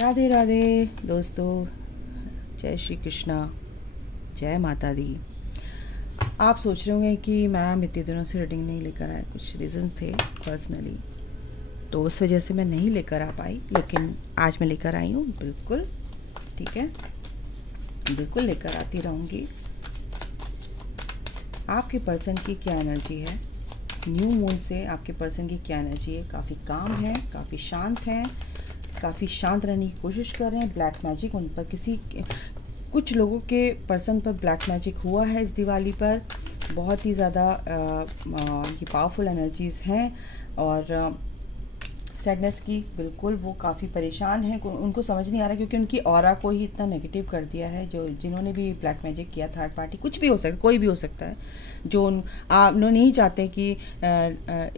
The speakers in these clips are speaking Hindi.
राधे राधे दोस्तों, जय श्री कृष्णा, जय माता दी। आप सोच रहे होंगे कि मैम इतने दिनों से रीडिंग नहीं लेकर आए, कुछ रीजंस थे पर्सनली, तो उस वजह से मैं नहीं लेकर आ पाई, लेकिन आज मैं लेकर आई हूँ। बिल्कुल ठीक है, बिल्कुल लेकर आती रहूँगी। आपके पर्सन की क्या एनर्जी है, न्यू मून से आपके पर्सन की क्या एनर्जी है? काफ़ी काम है, काफ़ी शांत हैं, काफ़ी शांत रहने की कोशिश कर रहे हैं। ब्लैक मैजिक उन पर कुछ लोगों के पर्सन पर ब्लैक मैजिक हुआ है इस दिवाली पर। बहुत ही ज़्यादा ये पावरफुल एनर्जीज़ हैं और सैडनेस की बिल्कुल वो काफ़ी परेशान हैं। उनको समझ नहीं आ रहा क्योंकि उनकी ऑरा को ही इतना नेगेटिव कर दिया है। जिन्होंने भी ब्लैक मैजिक किया, थर्ड पार्टी, कुछ भी हो सकता है, कोई भी हो सकता है, जो आप नहीं चाहते कि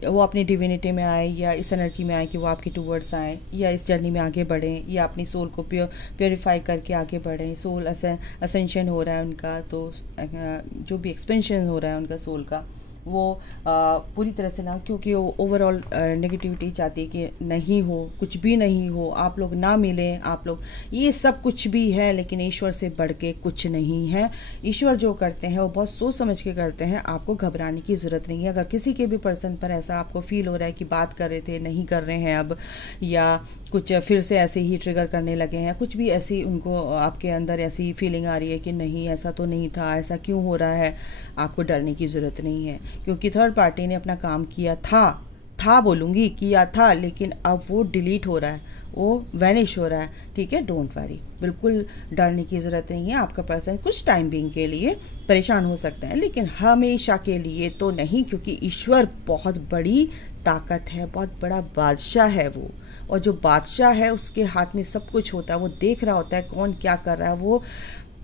वो अपनी डिविनिटी में आए या इस एनर्जी में आए कि वो आपके टूवर्ड्स आए या इस जर्नी में आगे बढ़ें या अपनी सोल को प्योरीफाई करके आगे बढ़ें। सोल असेंशन हो रहा है उनका, तो जो भी एक्सपेंशन हो रहा है उनका सोल का, वो पूरी तरह से ना, क्योंकि वो ओवरऑल नेगेटिविटी चाहती है कि नहीं हो, कुछ भी नहीं हो, आप लोग ना मिलें, आप लोग ये सब कुछ भी है, लेकिन ईश्वर से बढ़ के कुछ नहीं है। ईश्वर जो करते हैं वो बहुत सोच समझ के करते हैं, आपको घबराने की ज़रूरत नहीं है। अगर किसी के भी पर्सन पर ऐसा आपको फील हो रहा है कि बात कर रहे थे, नहीं कर रहे हैं अब, या कुछ फिर से ऐसे ही ट्रिगर करने लगे हैं, कुछ भी ऐसी उनको आपके अंदर ऐसी फीलिंग आ रही है कि नहीं ऐसा तो नहीं था, ऐसा क्यों हो रहा है, आपको डरने की ज़रूरत नहीं है। क्योंकि थर्ड पार्टी ने अपना काम किया था बोलूँगी, किया था, लेकिन अब वो डिलीट हो रहा है, वो वैनिश हो रहा है। ठीक है, डोंट वरी, बिल्कुल डरने की ज़रूरत नहीं है। आपका पर्सन कुछ टाइम बीइंग के लिए परेशान हो सकता है, लेकिन हमेशा के लिए तो नहीं, क्योंकि ईश्वर बहुत बड़ी ताकत है, बहुत बड़ा बादशाह है वो, और जो बादशाह है उसके हाथ में सब कुछ होता है। वो देख रहा होता है कौन क्या कर रहा है, वो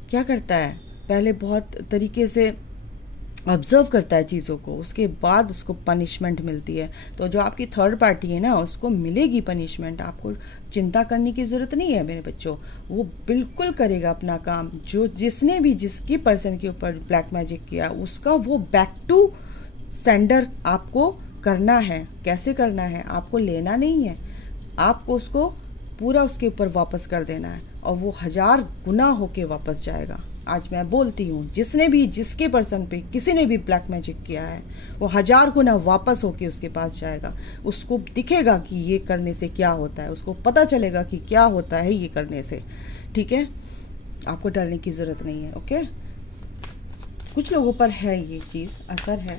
क्या करता है, पहले बहुत तरीके से ऑब्जर्व करता है चीज़ों को, उसके बाद उसको पनिशमेंट मिलती है। तो जो आपकी थर्ड पार्टी है ना, उसको मिलेगी पनिशमेंट, आपको चिंता करने की ज़रूरत नहीं है मेरे बच्चों। वो बिल्कुल करेगा अपना काम। जिसने भी जिसकी पर्सन के ऊपर ब्लैक मैजिक किया, उसका वो बैक टू सेंडर आपको करना है। कैसे करना है? आपको लेना नहीं है, आपको उसको पूरा उसके ऊपर वापस कर देना है, और वो 1000 गुना होके वापस जाएगा। आज मैं बोलती हूँ, जिसने भी जिसके पर्सन पे किसी ने भी ब्लैक मैजिक किया है, वो 1000 गुना वापस होके उसके पास जाएगा। उसको दिखेगा कि ये करने से क्या होता है, उसको पता चलेगा कि क्या होता है ये करने से। ठीक है, आपको डरने की ज़रूरत नहीं है। ओके, कुछ लोगों पर है ये चीज़, असर है,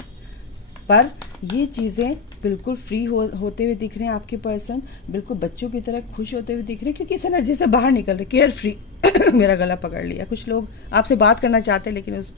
पर ये चीज़ें बिल्कुल फ्री होते हुए दिख रहे हैं। आपके पर्सन बिल्कुल बच्चों की तरह खुश होते हुए दिख रहे हैं, क्योंकि इस एनर्जी से बाहर निकल रहे, केयर फ्री। मेरा गला पकड़ लिया। कुछ लोग आपसे बात करना चाहते हैं, लेकिन उस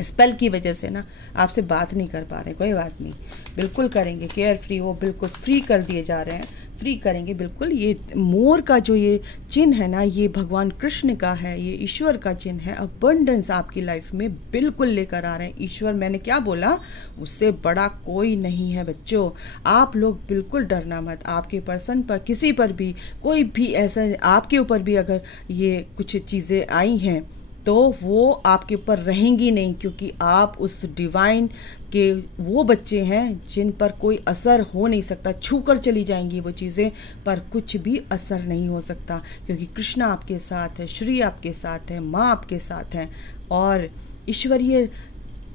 स्पेल की वजह से ना आपसे बात नहीं कर पा रहे। कोई बात नहीं, बिल्कुल करेंगे, केयर फ्री, वो बिल्कुल फ्री कर दिए जा रहे हैं, फ्री करेंगे बिल्कुल। ये मोर का जो ये चिन्ह है ना, ये भगवान कृष्ण का है, ये ईश्वर का चिन्ह है। अबंडेंस आपकी लाइफ में बिल्कुल लेकर आ रहे हैं ईश्वर। मैंने क्या बोला, उससे बड़ा कोई नहीं है बच्चों। आप लोग बिल्कुल डरना मत। आपके पर्सन पर, किसी पर भी, कोई भी ऐसा आपके ऊपर भी अगर ये कुछ चीज़ें आई हैं, तो वो आपके ऊपर रहेंगी नहीं, क्योंकि आप उस डिवाइन के वो बच्चे हैं जिन पर कोई असर हो नहीं सकता। छू कर चली जाएंगी वो चीज़ें, पर कुछ भी असर नहीं हो सकता, क्योंकि कृष्णा आपके साथ है, श्री आपके साथ है, माँ आपके साथ है, और ईश्वरीय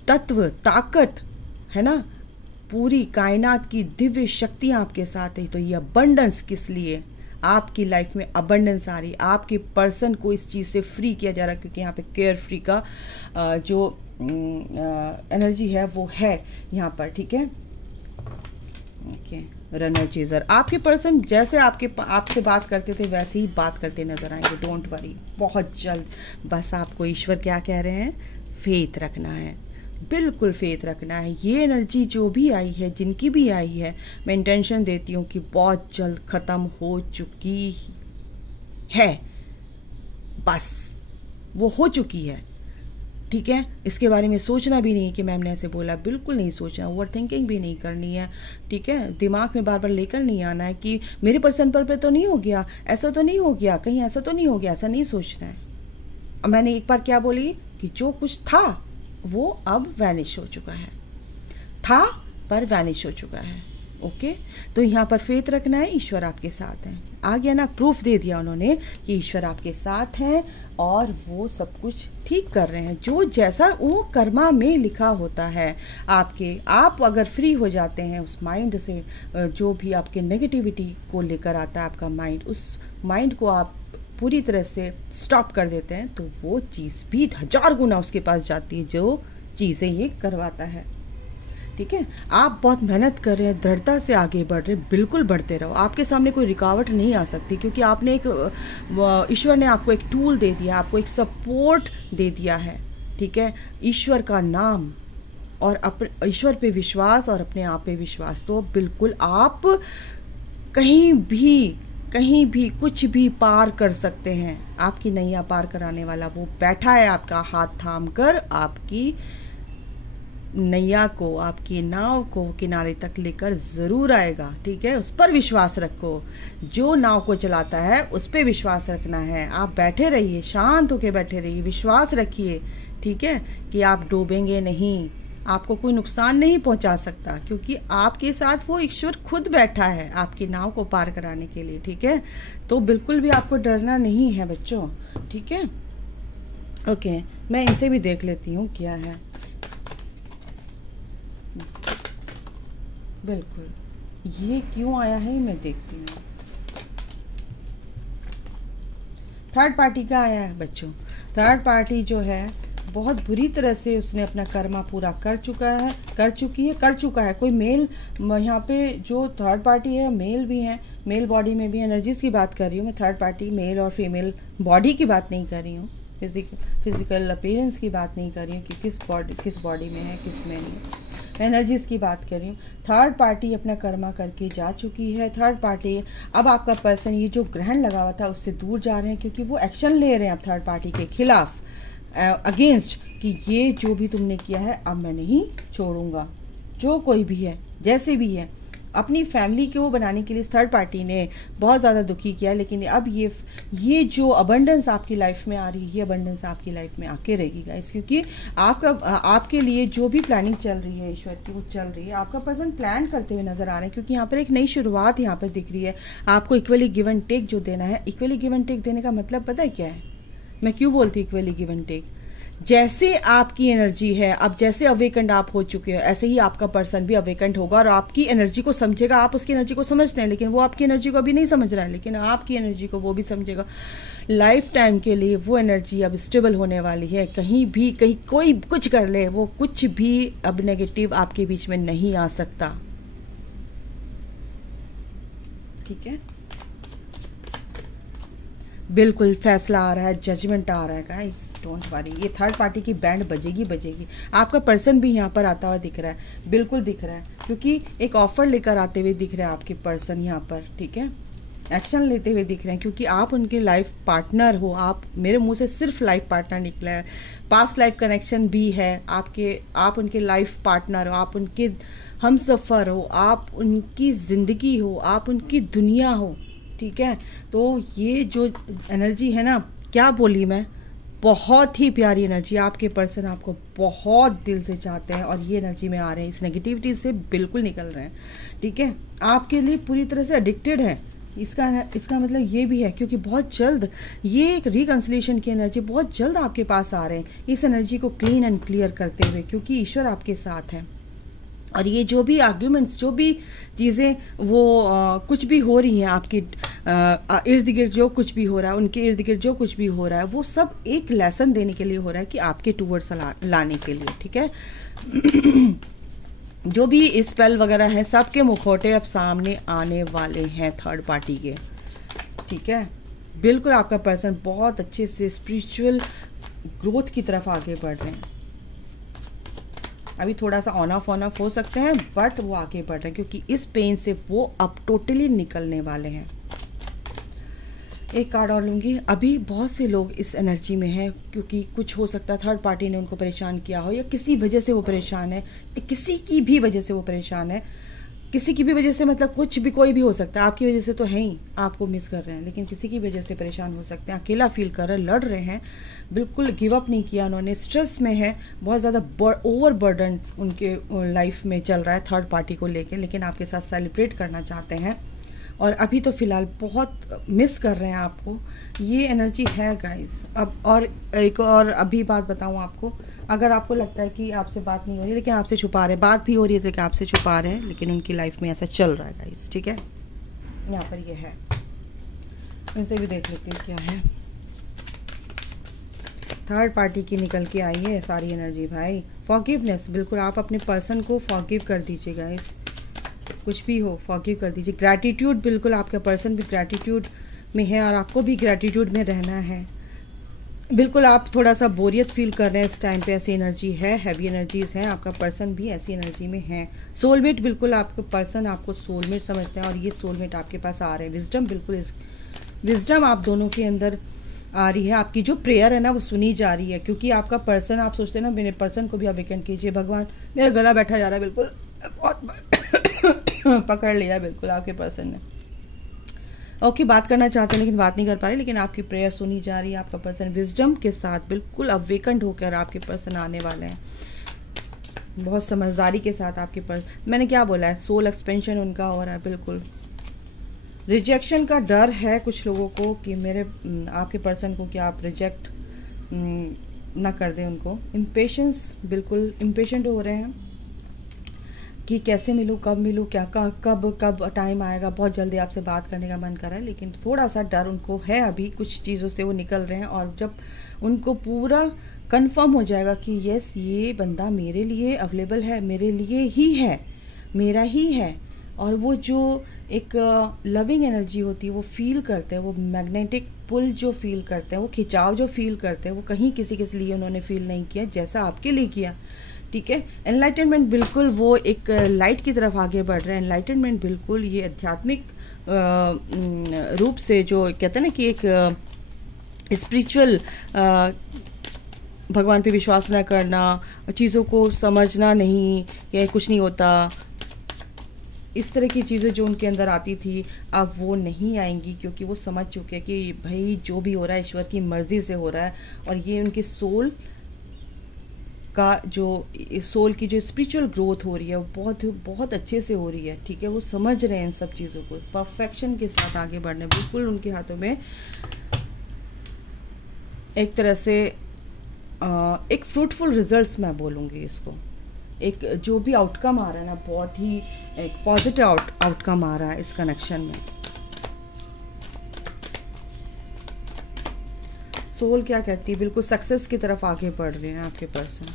तत्व, ताकत है ना, पूरी कायनात की दिव्य शक्तियाँ आपके साथ है। तो ये अबंडेंस किस लिए? आपकी लाइफ में अबंडेंस आ रही, आपके पर्सन को इस चीज़ से फ्री किया जा रहा है, क्योंकि यहाँ पे केयर फ्री का जो एनर्जी है वो है यहाँ पर। ठीक है, ओके, रनर चेजर। आपके पर्सन जैसे आपसे बात करते थे वैसे ही बात करते नजर आएंगे। डोंट वरी, बहुत जल्द। बस आपको ईश्वर क्या कह रहे हैं, फेथ रखना है, बिल्कुल फेथ रखना है। ये एनर्जी जो भी आई है, जिनकी भी आई है, मैं इंटेंशन देती हूँ कि बहुत जल्द ख़त्म हो चुकी है, बस वो हो चुकी है। ठीक है, इसके बारे में सोचना भी नहीं कि मैम ने ऐसे बोला, बिल्कुल नहीं सोचना, ओवर थिंकिंग भी नहीं करनी है। ठीक है, दिमाग में बार बार लेकर नहीं आना है कि मेरे पर्सन पर तो नहीं हो गया, ऐसा तो नहीं हो गया, कहीं ऐसा तो नहीं हो गया, ऐसा नहीं सोचना है। और मैंने एक बार क्या बोली कि जो कुछ था वो अब वैनिश हो चुका है, था पर वैनिश हो चुका है। ओके, तो यहाँ पर फेथ रखना है, ईश्वर आपके साथ है। आ गया ना, प्रूफ दे दिया उन्होंने कि ईश्वर आपके साथ हैं और वो सब कुछ ठीक कर रहे हैं। जो जैसा वो कर्मा में लिखा होता है आपके, आप अगर फ्री हो जाते हैं उस माइंड से, जो भी आपके नेगेटिविटी को लेकर आता है आपका माइंड, उस माइंड को आप पूरी तरह से स्टॉप कर देते हैं, तो वो चीज़ भी 1000 गुना उसके पास जाती है जो चीज़ें ये करवाता है। ठीक है, आप बहुत मेहनत कर रहे हैं, दृढ़ता से आगे बढ़ रहे हैं, बिल्कुल बढ़ते रहो। आपके सामने कोई रुकावट नहीं आ सकती, क्योंकि आपने एक, ईश्वर ने आपको एक टूल दे दिया, आपको एक सपोर्ट दे दिया है। ठीक है, ईश्वर का नाम और अपने ईश्वर पे विश्वास और अपने आप पे विश्वास, तो बिल्कुल आप कहीं भी कुछ भी पार कर सकते हैं। आपकी नैया पार कराने वाला वो बैठा है, आपका हाथ थाम कर आपकी नैया को, आपकी नाव को किनारे तक लेकर जरूर आएगा। ठीक है, उस पर विश्वास रखो। जो नाव को चलाता है उस पर विश्वास रखना है। आप बैठे रहिए, शांत होकर बैठे रहिए, विश्वास रखिए। ठीक है, कि आप डूबेंगे नहीं, आपको कोई नुकसान नहीं पहुंचा सकता, क्योंकि आपके साथ वो ईश्वर खुद बैठा है आपकी नाव को पार कराने के लिए। ठीक है, तो बिल्कुल भी आपको डरना नहीं है बच्चों। ठीक है, ओके, मैं इसे भी देख लेती हूँ क्या है। बिल्कुल, ये क्यों आया है मैं देखती हूँ। थर्ड पार्टी का आया है बच्चों। थर्ड पार्टी जो है बहुत बुरी तरह से उसने अपना कर्मा पूरा कर चुका है। कोई मेल यहाँ पे जो थर्ड पार्टी है, मेल भी है, मेल बॉडी में भी एनर्जीज की बात कर रही हूँ मैं। थर्ड पार्टी मेल और फीमेल बॉडी की बात नहीं कर रही हूँ, फिजिकल अपीयरेंस की बात नहीं कर रही हूँ कि किस बॉडी में है, किस में नहीं। एनर्जीज की बात कर रही हूँ। थर्ड पार्टी अपना कर्मा करके जा चुकी है। थर्ड पार्टी, अब आपका पर्सन ये जो ग्रहण लगा हुआ था उससे दूर जा रहे हैं, क्योंकि वो एक्शन ले रहे हैं अब थर्ड पार्टी के खिलाफ, अगेंस्ट, कि ये जो भी तुमने किया है अब मैं नहीं छोड़ूंगा। जो कोई भी है, जैसे भी है, अपनी फैमिली को बनाने के लिए थर्ड पार्टी ने बहुत ज़्यादा दुखी किया, लेकिन अब ये जो अबंडेंस आपकी लाइफ में आ रही है, ये अबंडेंस आपकी लाइफ में आके रहेगी गाइस, क्योंकि आपके लिए जो भी प्लानिंग चल रही है ईश्वर की, वो चल रही है। आपका पर्सन प्लान करते हुए नजर आ रहे हैं, क्योंकि यहाँ पर एक नई शुरुआत यहाँ पर दिख रही है। आपको इक्वली गिव एंड टेक जो देना है, इक्वली गिव एंड टेक देने का मतलब पता है क्या है? मैं क्यों बोलती इक्वली गिव एंड टेक? जैसे आपकी एनर्जी है, अब जैसे अवेकेंड आप हो चुके हो, ऐसे ही आपका पर्सन भी अवेकेंड होगा और आपकी एनर्जी को समझेगा। आप उसकी एनर्जी को समझते हैं, लेकिन वो आपकी एनर्जी को अभी नहीं समझ रहा है, लेकिन आपकी एनर्जी को वो भी समझेगा। लाइफ टाइम के लिए वो एनर्जी अब स्टेबल होने वाली है। कहीं कोई कुछ कर ले, वो कुछ भी अब नेगेटिव आपके बीच में नहीं आ सकता। ठीक है, बिल्कुल फैसला आ रहा है, जजमेंट आ रहा है गाइस, डोंट वरी। ये थर्ड पार्टी की बैंड बजेगी। आपका पर्सन भी यहाँ पर आता हुआ दिख रहा है, बिल्कुल दिख रहा है, क्योंकि एक ऑफर लेकर आते हुए दिख रहा है आपके पर्सन यहाँ पर। ठीक है, एक्शन लेते हुए दिख रहे हैं, क्योंकि आप उनके लाइफ पार्टनर हो। आप, मेरे मुंह से सिर्फ लाइफ पार्टनर निकला है, पास्ट लाइफ कनेक्शन भी है आप उनके लाइफ पार्टनर हो, आप उनके हमसफर हो, आप उनकी जिंदगी हो, आप उनकी दुनिया हो। ठीक है, तो ये जो एनर्जी है ना, क्या बोली मैं, बहुत ही प्यारी एनर्जी। आपके पर्सन आपको बहुत दिल से चाहते हैं और ये एनर्जी में आ रहे हैं, इस नेगेटिविटी से बिल्कुल निकल रहे हैं। ठीक है, आपके लिए पूरी तरह से एडिक्टेड है। इसका मतलब ये भी है, क्योंकि बहुत जल्द ये एक रिकंसिलिएशन की एनर्जी बहुत जल्द आपके पास आ रहे हैं, इस एनर्जी को क्लीन एंड क्लियर करते हुए, क्योंकि ईश्वर आपके साथ है। और ये जो भी आर्ग्यूमेंट्स, जो भी चीज़ें वो कुछ भी हो रही हैं आपकी इर्द गिर्द, जो कुछ भी हो रहा है, उनके इर्द गिर्द जो कुछ भी हो रहा है, वो सब एक लेसन देने के लिए हो रहा है, कि आपके टूवर्ड्स लाने के लिए। ठीक है, जो भी स्पेल वगैरह है, सबके मुखौटे अब सामने आने वाले हैं थर्ड पार्टी के। ठीक है, बिल्कुल आपका पर्सन बहुत अच्छे से स्पिरिचुअल ग्रोथ की तरफ आगे बढ़ रहे हैं। अभी थोड़ा सा ऑन ऑफ हो सकते हैं, बट वो आगे बढ़ रहे हैं, क्योंकि इस पेन से वो अब टोटली निकलने वाले हैं। एक कार्ड और लूंगी। अभी बहुत से लोग इस एनर्जी में हैं, क्योंकि कुछ हो सकता है थर्ड पार्टी ने उनको परेशान किया हो, या किसी वजह से वो परेशान है, किसी की भी वजह से वो परेशान है। किसी की भी वजह से, मतलब कुछ भी, कोई भी हो सकता है, आपकी वजह से तो है ही, आपको मिस कर रहे हैं, लेकिन किसी की वजह से परेशान हो सकते हैं, अकेला फील कर रहे हैं, लड़ रहे हैं, बिल्कुल गिव अप नहीं किया उन्होंने, स्ट्रेस में है, बहुत ज़्यादा ओवर बर्डन उनके लाइफ में चल रहा है थर्ड पार्टी को लेकर, लेकिन आपके साथ सेलिब्रेट करना चाहते हैं और अभी तो फ़िलहाल बहुत मिस कर रहे हैं आपको, ये एनर्जी है गाइस। अब और एक और अभी बात बताऊं आपको, अगर आपको लगता है कि आपसे बात नहीं हो रही लेकिन आपसे छुपा रहे, बात भी हो रही है तो कि आपसे छुपा रहे हैं, लेकिन उनकी लाइफ में ऐसा चल रहा है गाइस, ठीक है। यहाँ पर ये है, इनसे भी देख लेते हैं क्या है। थर्ड पार्टी की निकल के आई है सारी एनर्जी भाई। फॉरगिवनेस, बिल्कुल आप अपने पर्सन को फॉरगिव कर दीजिए गाइस, कुछ भी हो फॉरगिव कर दीजिए। ग्रैटिट्यूड, बिल्कुल आपका पर्सन भी ग्रैटिट्यूड में है और आपको भी ग्रैटिट्यूड में रहना है। बिल्कुल आप थोड़ा सा बोरियत फील कर रहे हैं इस टाइम पे, ऐसी एनर्जी है, हैवी एनर्जीज हैं, आपका पर्सन भी ऐसी एनर्जी में है। सोलमेट, बिल्कुल आपका पर्सन आपको सोलमेट समझते हैं और ये सोलमेट आपके पास आ रहे हैं। विजडम, बिल्कुल इस विजडम आप दोनों के अंदर आ रही है, आपकी जो प्रेयर है ना वो सुनी जा रही है, क्योंकि आपका पर्सन, आप सोचते हैं ना मेरे पर्सन को भी अवेकन कीजिए, भगवान मेरा गला बैठा जा रहा है, बिल्कुल बहुत पकड़ लिया बिल्कुल आपके पर्सन ने। ओके, बात करना चाहते हैं लेकिन बात नहीं कर पा रहे, लेकिन आपकी प्रेयर सुनी जा रही है। आपका पर्सन विजडम के साथ बिल्कुल अवेकंड होकर आपके पर्सन आने वाले हैं, बहुत समझदारी के साथ आपके पर्सन। मैंने क्या बोला है, सोल एक्सपेंशन उनका हो रहा है। बिल्कुल रिजेक्शन का डर है कुछ लोगों को कि मेरे आपके पर्सन को क्या आप रिजेक्ट ना कर दें उनको। इम्पेशेंस, बिल्कुल इम्पेशेंट हो रहे हैं कि कैसे मिलूँ, कब मिलूँ, क्या कब टाइम आएगा, बहुत जल्दी आपसे बात करने का मन कर रहा है, लेकिन थोड़ा सा डर उनको है अभी, कुछ चीज़ों से वो निकल रहे हैं। और जब उनको पूरा कंफर्म हो जाएगा कि यस ये बंदा मेरे लिए अवेलेबल है, मेरे लिए ही है, मेरा ही है, और वो जो एक लविंग एनर्जी होती है वो फील करते हैं, वो मैग्नेटिक पुल जो फील करते हैं, वो खिंचाव जो फील करते हैं, वो कहीं किसी के लिए उन्होंने फील नहीं किया जैसा आपके लिए किया, ठीक है। एनलाइटनमेंट, बिल्कुल वो एक लाइट की तरफ आगे बढ़ रहे हैं। एनलाइटनमेंट, बिल्कुल ये आध्यात्मिक रूप से जो कहते हैं ना कि एक स्पिरिचुअल भगवान पे विश्वास ना करना, चीज़ों को समझना नहीं, या कुछ नहीं होता, इस तरह की चीज़ें जो उनके अंदर आती थी अब वो नहीं आएंगी, क्योंकि वो समझ चुके हैं कि भाई जो भी हो रहा है ईश्वर की मर्जी से हो रहा है। और ये उनके सोल का जो सोल की जो स्पिरिचुअल ग्रोथ हो रही है वो बहुत बहुत अच्छे से हो रही है, ठीक है। वो समझ रहे हैं इन सब चीज़ों को, परफेक्शन के साथ आगे बढ़ने, बिल्कुल उनके हाथों में एक तरह से एक फ्रूटफुल रिजल्ट्स मैं बोलूँगी इसको, एक जो भी आउटकम आ रहा है ना बहुत ही एक पॉजिटिव आउटकम आ रहा है इस कनेक्शन में। सोल क्या कहती है, बिल्कुल सक्सेस की तरफ आगे बढ़ रहे हैं आपके पर्सन।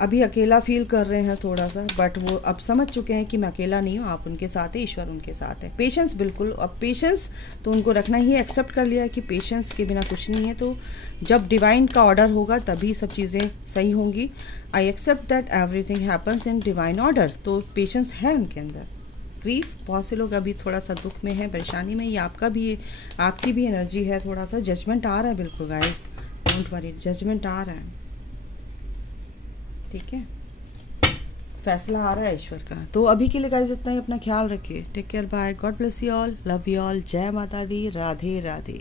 अभी अकेला फील कर रहे हैं थोड़ा सा, बट वो अब समझ चुके हैं कि मैं अकेला नहीं हूँ, आप उनके साथ है, ईश्वर उनके साथ है। पेशेंस, बिल्कुल, अब पेशेंस तो उनको रखना ही, एक्सेप्ट कर लिया कि पेशेंस के बिना कुछ नहीं है। तो जब डिवाइन का ऑर्डर होगा तभी सब चीज़ें सही होंगी। I accept that everything happens in divine order. तो पेशेंस है उनके अंदर। ग्रीफ, बहुत से लोग अभी थोड़ा सा दुख में है, परेशानी में, ये आपकी भी एनर्जी है थोड़ा सा। जजमेंट आ रहा है, बिल्कुल गाइस, डोंट वरी, जजमेंट आ रहा है, ठीक है, फैसला आ रहा है ईश्वर का। तो अभी के लिए गाइस इतना ही, अपना ख्याल रखिए, take care, bye, God bless you all, love you all, जय माता दी, राधे राधे।